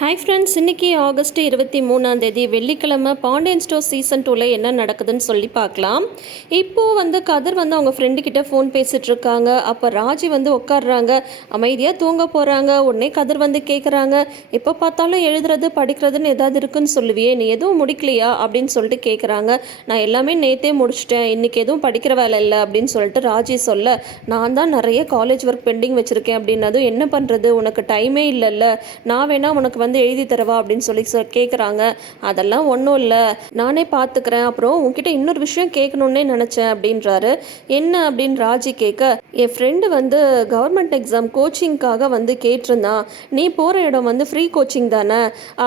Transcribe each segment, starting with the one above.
Hi friends, இன்றைக்கி August 23 வெள்ளிக்கிழமை Pandian store season 2ல் என்ன நடக்குதுன்னு சொல்லி பார்க்கலாம். இப்போது கதிர் அவங்க ஃப்ரெண்டுக்கிட்ட ஃபோன் பேசிகிட்ருக்காங்க. அப்போ ராஜி உட்காடுறாங்க, அமைதியாக தூங்க போகிறாங்க. உடனே கதிர் கேட்குறாங்க, எப்போ பார்த்தாலும் எழுதுறது படிக்கிறதுன்னு ஏதாவது இருக்குன்னு சொல்லுவியே, நீ எதுவும் முடிக்கலையா அப்படின்னு சொல்லிட்டு கேட்குறாங்க. நான் எல்லாமே நேற்றே முடிச்சிட்டேன், இன்றைக்கி எதுவும் படிக்கிற வேலை இல்லை அப்படின்னு சொல்லிட்டு ராஜி சொல்ல, நான் தான் நிறைய காலேஜ் ஒர்க் பெண்டிங் வச்சுருக்கேன் அப்படின்னதும், என்ன பண்ணுறது, உனக்கு டைமே இல்லைல்ல, நான் வேணா உனக்கு எழுதி தரவா அப்படின்னு சொல்லி கேட்குறாங்க. அதெல்லாம் ஒன்றும் இல்லை, நானே பார்த்துக்கிறேன். அப்புறம் உங்ககிட்ட இன்னொரு விஷயம் கேட்கணுன்னே நினச்சேன் அப்படின்றாரு. என்ன அப்படின்னு ராஜி கேட்க, என் ஃப்ரெண்டு கவர்மெண்ட் எக்ஸாம் கோச்சிங்காக கேட்டிருந்தான். நீ போகிற இடம் ஃப்ரீ கோச்சிங் தானே,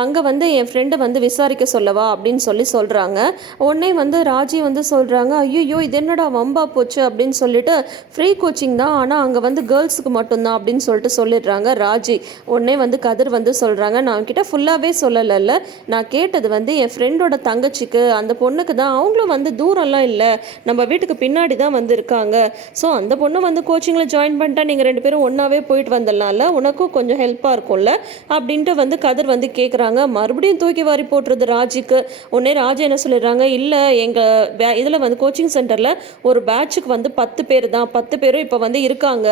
அங்கே என் ஃப்ரெண்டை விசாரிக்க சொல்லவா அப்படின்னு சொல்கிறாங்க. உடனே ராஜி சொல்கிறாங்க, ஐயோ இது என்னடா வம்பா போச்சு அப்படின்னு சொல்லிட்டு, ஃப்ரீ கோச்சிங் தான், ஆனால் அங்கே கேர்ள்ஸுக்கு மட்டும்தான் அப்படின்னு சொல்லிடுறாங்க ராஜி. உடனே கதிர் சொல்கிறாங்க, நான் அவன்கிட்ட ஃபுல்லாகவே சொல்லலைல்ல, நான் கேட்டது என் ஃப்ரெண்டோட தங்கச்சிக்கு, அந்த பொண்ணுக்கு தான். அவங்களும் தூரம்லாம் இல்லை, நம்ம வீட்டுக்கு பின்னாடி தான் இருக்காங்க. ஸோ அந்த பொண்ணு கோச்சிங்கில் ஜாயின் பண்ணிட்டா நீங்கள் ரெண்டு பேரும் ஒன்றாவே போயிட்டு வந்துடலாம்ல, உனக்கும் கொஞ்சம் ஹெல்ப்பாக இருக்கும்ல அப்படின்ட்டு கதிர் கேட்குறாங்க. மறுபடியும் தூக்கி வாரி போட்டுருது ராஜிக்கு. உடனே ராஜி என்ன சொல்லிடுறாங்க, இல்லை எங்கள் இதில் கோச்சிங் சென்டரில் ஒரு பேட்சுக்கு 10 பேர் தான், 10 பேரும் இப்போ இருக்காங்க.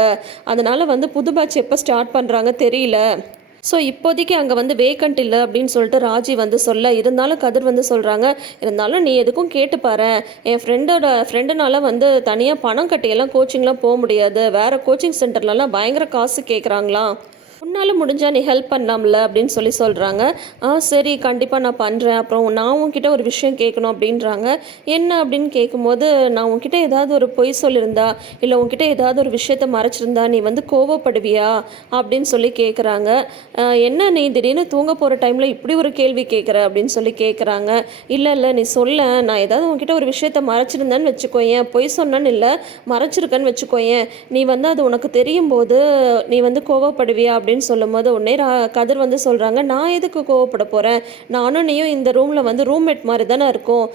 அதனால் புது பேட்ச் எப்போ ஸ்டார்ட் பண்ணுறாங்க தெரியல. ஸோ இப்போதைக்கு அங்கே வேக்கண்ட் இல்லை அப்படின்னு சொல்லிட்டு ராஜி சொல்ல, இருந்தாலும் கதிர் சொல்கிறாங்க, இருந்தாலும் நீ எதுக்கும் கேட்டுப்பாரு, என் ஃப்ரெண்டுனால தனியாக பணம் கட்டியெல்லாம் கோச்சிங்லாம் போக முடியாது, வேறு கோச்சிங் சென்டர்லலாம் பயங்கர காசு கேட்குறாங்களாம், உன்னால் முடிஞ்சால் நீ ஹெல்ப் பண்ணலாம்ல அப்படின்னு சொல்கிறாங்க. சரி கண்டிப்பாக நான் பண்ணுறேன். அப்புறம் நான் உன்கிட்ட ஒரு விஷயம் கேட்கணும் அப்படின்றாங்க. என்ன அப்படின்னு கேட்கும்போது, நான் உன்கிட்ட ஏதாவது ஒரு பொய் சொல்லியிருந்தா, இல்லை உன்கிட்ட ஏதாவது ஒரு விஷயத்த மறைச்சிருந்தா நீ கோவப்படுவியா அப்படின்னு கேட்குறாங்க. என்ன நீ திடீர்னு தூங்க போகிற டைமில் இப்படி ஒரு கேள்வி கேட்குற அப்படின்னு கேட்குறாங்க. இல்லை நீ சொல்ல, நான் ஏதாவது உன்கிட்ட ஒரு விஷயத்த மறைச்சிருந்தேன்னு வச்சுக்கோயேன், பொய் சொன்னேன்னு இல்லை மறைச்சிருக்கேன்னு வச்சுக்கோயேன், நீ அது உனக்கு தெரியும் போது நீ கோவப்படுவியா அப்படின்னு சொல்லும்போது, உடனே கதிர் சொல்கிறாங்க, நான் எதுக்கு கோவப்பட போகிறேன், நானும் நீயும் இந்த ரூமில் ரூம்மேட் மாதிரி தானே இருக்கும்,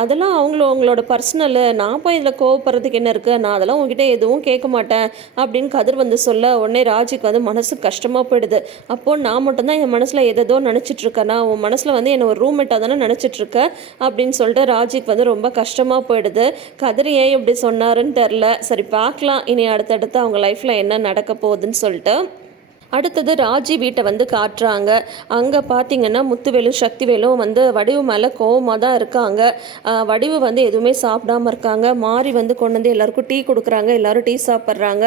அதெல்லாம் அவங்களோட பர்சனலு, நான் போய் இதில் கோவப்படுறதுக்கு என்ன இருக்குது, நான் அதெல்லாம் உங்ககிட்ட எதுவும் கேட்க மாட்டேன் அப்படின்னு கதிர் சொல்ல, உடனே ராஜிக்கு மனசு கஷ்டமாக போயிடுது. அப்போது நான் மட்டும்தான் என் மனசில் எதோ நினச்சிட்ருக்கேன், நான் உன் மனசில் என்னை ஒரு ரூம்மேட்டாக தானே நினச்சிட்ருக்க அப்படின்னு சொல்லிட்டு ராஜிக்கு ரொம்ப கஷ்டமாக போயிடுது. கதிர் ஏன் இப்படி சொன்னாருன்னு தெரில. சரி பார்க்கலாம் இனி அடுத்தடுத்து அவங்க லைஃப்பில் என்ன நடக்க போகுதுன்னு சொல்லிட்டு. அடுத்தது ராஜி வீட்டை காட்டுறாங்க. அங்கே பார்த்தீங்கன்னா முத்துவேலும் சக்திவேலும் வடிவு மேலே கோவமாக தான் இருக்காங்க. வடிவு எதுவுமே சாப்பிடாமல் இருக்காங்க. மாறி கொண்டு எல்லாருக்கும் டீ கொடுக்குறாங்க, எல்லோரும் டீ சாப்பிட்றாங்க.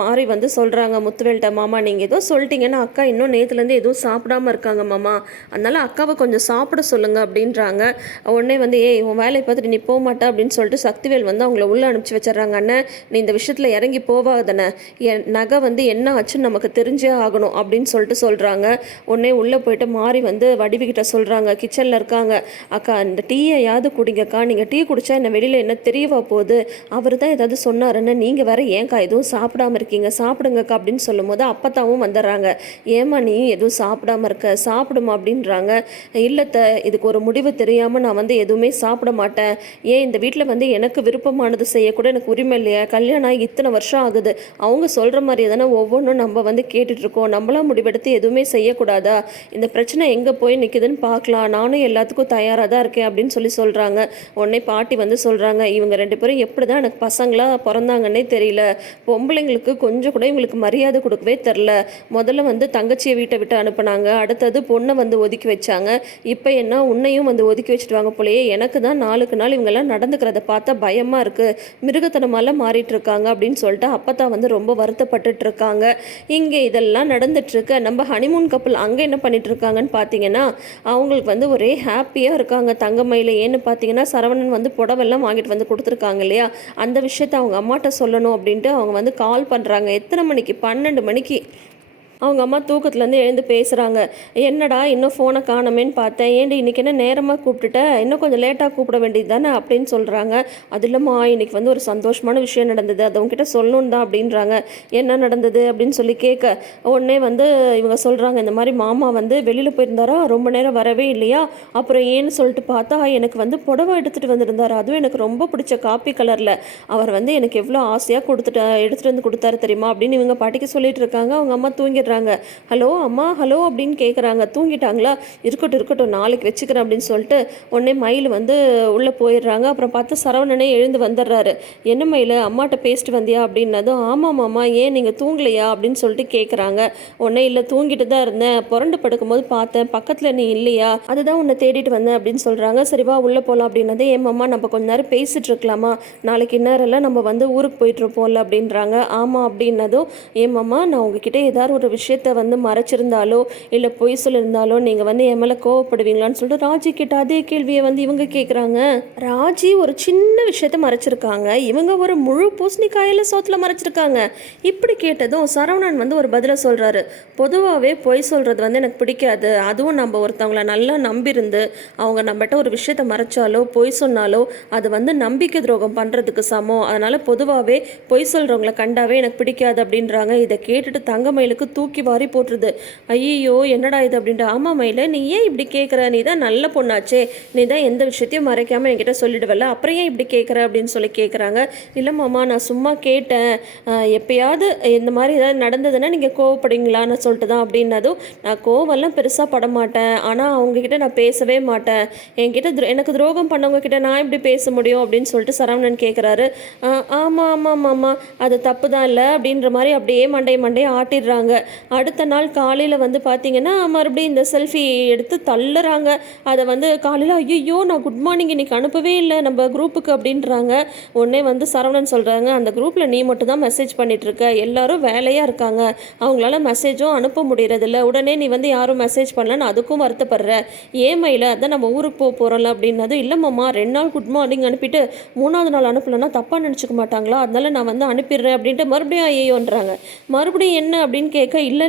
மாறி சொல்கிறாங்க முத்துவேல்கிட்ட, மாமா நீங்கள் ஏதோ சொல்லிட்டீங்கன்னா அக்கா இன்னும் நேற்றுலேருந்து எதுவும் சாப்பிடாமல் இருக்காங்க மாமா, அதனால் அக்காவை கொஞ்சம் சாப்பிட சொல்லுங்கள் அப்படின்றாங்க. உடனே ஏய் உன் வேலையை பார்த்துட்டு நீ போக மாட்டே அப்படின்னு சொல்லிட்டு சக்திவேல் அவங்கள உள்ளே அனுப்பிச்சி வச்சிட்றாங்க. அண்ணன் நீ இந்த விஷயத்தில் இறங்கி போவாதானே, என் நகை என்ன ஆச்சு நமக்கு தெரிஞ்சே ஆகணும் அப்படின்னு சொல்கிறாங்க. உடனே உள்ளே போயிட்டு மாறி வடிவுகிட்ட சொல்கிறாங்க, கிச்சனில் இருக்காங்க, அக்கா இந்த டீயையாவது குடிங்கக்கா, நீங்கள் டீ குடித்தா என்ன வெளியில் என்ன தெரியவா போகுது, அவர் தான் ஏதாவது சொன்னாருன்னு நீங்கள் வேற ஏன்க்கா எதுவும் சாப்பிடாமல் இருக்கீங்க, சாப்பிடுங்கக்கா அப்படின்னு சொல்லும்போது அப்பத்தாவும் வந்துடுறாங்க. ஏமா நீ எதுவும் சாப்பிடாமல் இருக்க, சாப்பிடுமா அப்படின்றாங்க. இல்லைத்த இதுக்கு ஒரு முடிவு தெரியாமல் நான் எதுவுமே சாப்பிட மாட்டேன், ஏன் இந்த வீட்டில் எனக்கு விருப்பமானது செய்யக்கூட எனக்கு உரிமை இல்லையா, கல்யாணம் ஆகி இத்தனை வருஷம் ஆகுது, அவங்க சொல்கிற மாதிரியே தானே ஒவ்வொன்றும் நம்ம கேட்டுட்ருக்கோம், நம்மளாம் முடிவெடுத்து எதுவுமே செய்யக்கூடாதா, இந்த பிரச்சனை எங்கே போய் நிற்குதுன்னு பார்க்கலாம், நானும் எல்லாத்துக்கும் தயாராக தான் இருக்கேன் அப்படின்னு சொல்கிறாங்க. உடனே பாட்டி சொல்கிறாங்க, இவங்க ரெண்டு பேரும் எப்படி தான் எனக்கு பசங்களாக பிறந்தாங்கன்னே தெரியல, பொம்பளைங்களுக்கு கொஞ்சம் கூட இவங்களுக்கு மரியாதை கொடுக்கவே தெரில, முதல்ல தங்கச்சியை வீட்டை விட்டு அனுப்புனாங்க, அடுத்தது பொண்ணை ஒதுக்கி வச்சாங்க, இப்போ என்ன உன்னையும் ஒதுக்கி வச்சுட்டு போலையே, எனக்கு தான் நாளுக்கு நாள் இவங்கெல்லாம் நடந்துக்கிறத பார்த்தா பயமாக இருக்குது, மிருகத்தனமாலாம் மாறிட்டு இருக்காங்க அப்படின்னு சொல்லிட்டு அப்பதான் ரொம்ப வருத்தப்பட்டுட்டு இருக்காங்க. இங்கே இதெல்லாம் நடந்துட்டுருக்கு. நம்ம ஹனிமூன் கப்பல் அங்கே என்ன பண்ணிட்டு இருக்காங்கன்னு பார்த்தீங்கன்னா, அவங்களுக்கு ஒரே ஹாப்பியாக இருக்காங்க தங்கமயில. ஏன்னு பார்த்தீங்கன்னா சரவணன் புடவெல்லாம் வாங்கிட்டு கொடுத்துருக்காங்க இல்லையா, அந்த விஷயத்த அவங்க அம்மாட்ட சொல்லணும் அப்படின்ட்டு அவங்க கால் பண்ணுறாங்க. எத்தனை மணிக்கு, 12 மணிக்கு அவங்க அம்மா தூக்கத்துலேருந்து எழுந்து பேசுகிறாங்க. என்னடா இன்னும் ஃபோனை காணமேன்னு பார்த்தேன், ஏன்டி இன்றைக்கி என்ன நேரமாக கூப்பிட்டுட்ட, இன்னும் கொஞ்சம் லேட்டாக கூப்பிட வேண்டியது தானே அப்படின்னு சொல்கிறாங்க. அது இல்லைம்மா இன்றைக்கி ஒரு சந்தோஷமான விஷயம் நடந்தது, அது அவங்ககிட்ட சொல்லணும் தான் அப்படின்றாங்க. என்ன நடந்தது அப்படின்னு சொல்லி கேட்க, உடனே இவங்க சொல்கிறாங்க, இந்த மாதிரி மாமா வெளியில் போயிருந்தாரா, ரொம்ப நேரம் வரவே இல்லையா, அப்புறம் ஏன்னு சொல்லிட்டு பார்த்தா எனக்கு புடவை எடுத்துகிட்டு வந்திருந்தார், அதுவும் எனக்கு ரொம்ப பிடிச்ச காப்பி கலரில், அவர் எனக்கு எவ்வளோ ஆசையாக எடுத்துகிட்டு வந்து கொடுத்தாரு தெரியுமா அப்படின்னு இவங்க பாட்டிக்கு சொல்லிட்டு இருக்காங்க. அவங்க அம்மா தூங்கிடுறாங்க. போயிடுறாங்க. ஹலோ அம்மா ஹலோ அப்படின்னு கேட்குறாங்க. தூங்கிட்டாங்களா? இருக்கட்டும் இருக்கட்டும் நாளைக்கு வச்சுக்கிறேன் அப்படின்னு சொல்லிட்டு உடனே மயில் வந்து உள்ளே போயிடுறாங்க. அப்புறம் பார்த்து சரவணனே எழுந்து வந்துடுறாரு. என்ன மயில் அம்மாட்ட பேசிட்டு வந்தியா அப்படின்னதும், ஆமாம் மாமா ஏன் நீங்கள் தூங்கலையா அப்படின்னு சொல்லிட்டு கேட்குறாங்க. உடனே இல்லை தூங்கிட்டு தான் இருந்தேன், புரண்டு படுக்கும்போது பார்த்தேன், பக்கத்தில் நீ இல்லையா, அதுதான் உன்னை தேடிட்டு வந்தேன் அப்படின்னு சொல்கிறாங்க. சரிவா உள்ளே போகலாம் அப்படின்னது, ஏமாம்மா நம்ம கொஞ்ச நேரம் பேசிகிட்டு இருக்கலாமா, நாளைக்கு இந்நேரம்லாம் நம்ம வந்து ஊருக்கு போயிட்டுருப்போம்ல அப்படின்றாங்க. ஆமாம் அப்படின்னதும், ஏமாம்மா நான் உங்ககிட்ட ஏதாவது ஒரு விஷயத்த வந்து மறைச்சிருந்தாலோ இல்லை பொய் சொல்லியிருந்தாலோ நீங்கள் வந்து என் மேலே கோவப்படுவீங்களான்னு சொல்லிட்டு ராஜி கிட்ட அதே கேள்வியை வந்து இவங்க கேட்குறாங்க. ராஜி ஒரு சின்ன விஷயத்த மறைச்சிருக்காங்க, இவங்க ஒரு முழு பூசணிக்காயில் சோத்தில் மறைச்சிருக்காங்க. இப்படி கேட்டதும் சரவணன் வந்து ஒரு பதிலை சொல்கிறாரு. பொதுவாகவே பொய் சொல்கிறது வந்து எனக்கு பிடிக்காது, அதுவும் நம்ம ஒருத்தவங்கள நல்லா நம்பியிருந்து அவங்க நம்மகிட்ட ஒரு விஷயத்த மறைச்சாலோ பொய் சொன்னாலோ அது வந்து நம்பிக்கை துரோகம் பண்ணுறதுக்கு சமம். அதனால் பொதுவாகவே பொய் சொல்கிறவங்கள கண்டாவே எனக்கு பிடிக்காது அப்படின்றாங்க. இதை கேட்டுட்டு தங்கமயிலுக்கு தூக்கி வாரி போட்டுருது. ஐயோ என்னடா இது அப்படின்ட்டு. ஆமாம் மயில நீ ஏன் இப்படி கேட்குற, நீ தான் நல்ல பொண்ணாச்சே, நீ தான் எந்த விஷயத்தையும் மறைக்காமல் என்கிட்ட சொல்லிடுவல, அப்புறம் ஏன் இப்படி கேட்குற அப்படின்னு சொல்லி கேட்குறாங்க. இல்லை மாமா நான் சும்மா கேட்டேன், எப்பயாவது இந்த மாதிரி ஏதாவது நடந்ததுன்னா நீங்கள் கோவப்படுவீங்களான்னு சொல்லிட்டு தான் அப்படின்னதும், நான் கோவம்லாம் பெருசாக படமாட்டேன், ஆனால் அவங்கக்கிட்ட நான் பேசவே மாட்டேன், என்கிட்ட எனக்கு துரோகம் பண்ணவங்க கிட்ட நான் எப்படி பேச முடியும் அப்படின்னு சொல்லிட்டு சரவணன் கேட்குறாரு. ஆமாம் ஆமாம் ஆமாம் அது தப்பு தான் இல்லை அப்படின்ற மாதிரி அப்படியே மண்டையை ஆட்டிடுறாங்க. அடுத்த நாள் காலையில் வந்து பார்த்தீங்கன்னா மறுபடியும் இந்த செல்ஃபி எடுத்து தள்ளுறாங்க. அதை வந்து காலையில் ஐயோ நான் குட் மார்னிங் இன்னைக்கு அனுப்பவே இல்லை நம்ம குரூப்புக்கு அப்படின்றாங்க. உடனே வந்து சரவணன் சொல்கிறாங்க, அந்த குரூப்பில் நீ மட்டும் தான் மெசேஜ் பண்ணிகிட்ருக்க, எல்லாரும் வேலையாக இருக்காங்க, அவங்களால மெசேஜும் அனுப்ப முடியறதில்ல, உடனே நீ வந்து யாரும் மெசேஜ் பண்ணலன்னு அதுக்கும் வருத்தப்படுற, ஏமையில் அதான் நம்ம ஊருக்கு போகிறோம்ல அப்படின்னது. இல்லைம்மா 2 நாள் குட் மார்னிங் அனுப்பிட்டு 3ஆவது நாள் அனுப்பலைன்னா தப்பாக நினச்சிக்க மாட்டாங்களா, அதனால நான் வந்து அனுப்பிடுறேன் அப்படின்ட்டு மறுபடியும் ஐயோன்றாங்க. மறுபடியும் என்ன அப்படின்னு கேட்க, இல்லை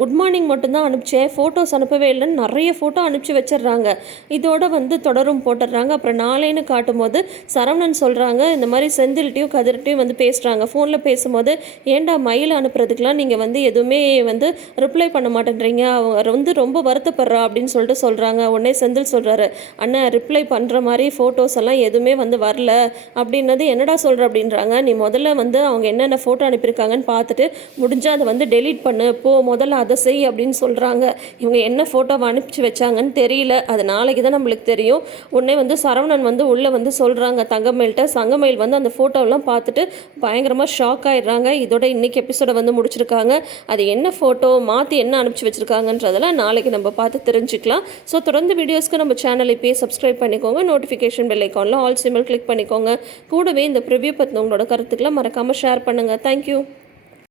குட் மார்னிங் மட்டும்தான் அனுப்பிச்சேன், ஃபோட்டோஸ் அனுப்பவே இல்லைன்னு நிறைய ஃபோட்டோ அனுப்பிச்சி வச்சிடுறாங்க. இதோட வந்து தொடரும் போட்டுடுறாங்க. அப்புறம் நாளைன்னு காட்டும்போது சரவணன் சொல்கிறாங்க, இந்த மாதிரி செந்தில்ட்டையும் கதிர்ட்டையும் வந்து பேசுகிறாங்க. ஃபோனில் பேசும்போது, ஏன்டா மயில் அனுப்புறதுக்கெலாம் நீங்கள் வந்து எதுவுமே வந்து ரிப்ளை பண்ண மாட்டேன்றீங்க, அவங்க வந்து ரொம்ப வருத்தப்படுறா அப்படின்னு சொல்லிட்டு சொல்கிறாங்க. உடனே செந்தில் சொல்கிறாரு, அண்ணன் ரிப்ளை பண்ணுற மாதிரி ஃபோட்டோஸ் எல்லாம் எதுவுமே வந்து வரல அப்படின்னது. என்னடா சொல்கிற அப்படின்றாங்க. நீ முதல்ல வந்து அவங்க என்னென்ன ஃபோட்டோ அனுப்பியிருக்காங்கன்னு பார்த்துட்டு முடிஞ்சால் அதை வந்து டெலீட் பண்ணு போ, முதல்ல அதை செய் அப்படின்னு சொல்கிறாங்க. இவங்க என்ன ஃபோட்டோவை அனுப்பிச்சி வச்சாங்கன்னு தெரியல, அது நாளைக்கு தான் நம்மளுக்கு தெரியும். உடனே வந்து சரவணன் வந்து உள்ளே வந்து சொல்கிறாங்க தங்கமயில்கிட்ட. தங்கமயில் வந்து அந்த ஃபோட்டோவெல்லாம் பார்த்துட்டு பயங்கரமாக ஷாக் ஆகிடுறாங்க. இதோட இன்றைக்கி எபிசோடை வந்து முடிச்சிருக்காங்க. அது என்ன ஃபோட்டோ மாற்றி என்ன அனுப்பிச்சி வச்சுருக்காங்கன்றதெல்லாம் நாளைக்கு நம்ம பார்த்து தெரிஞ்சுக்கலாம். ஸோ தொடர்ந்து வீடியோஸ்க்கு நம்ம சேனலை இப்போயே சப்ஸ்கிரைப் பண்ணிக்கோங்க, நோட்டிஃபிகேஷன் பெல் ஐக்கானில் ஆல் சிம்பிள் கிளிக் பண்ணிக்கோங்க. கூடவே இந்த ப்ரிவ்யூ பற்றின உங்களோட கருத்துக்களை மறக்காமல் ஷேர் பண்ணுங்கள். தேங்க்யூ.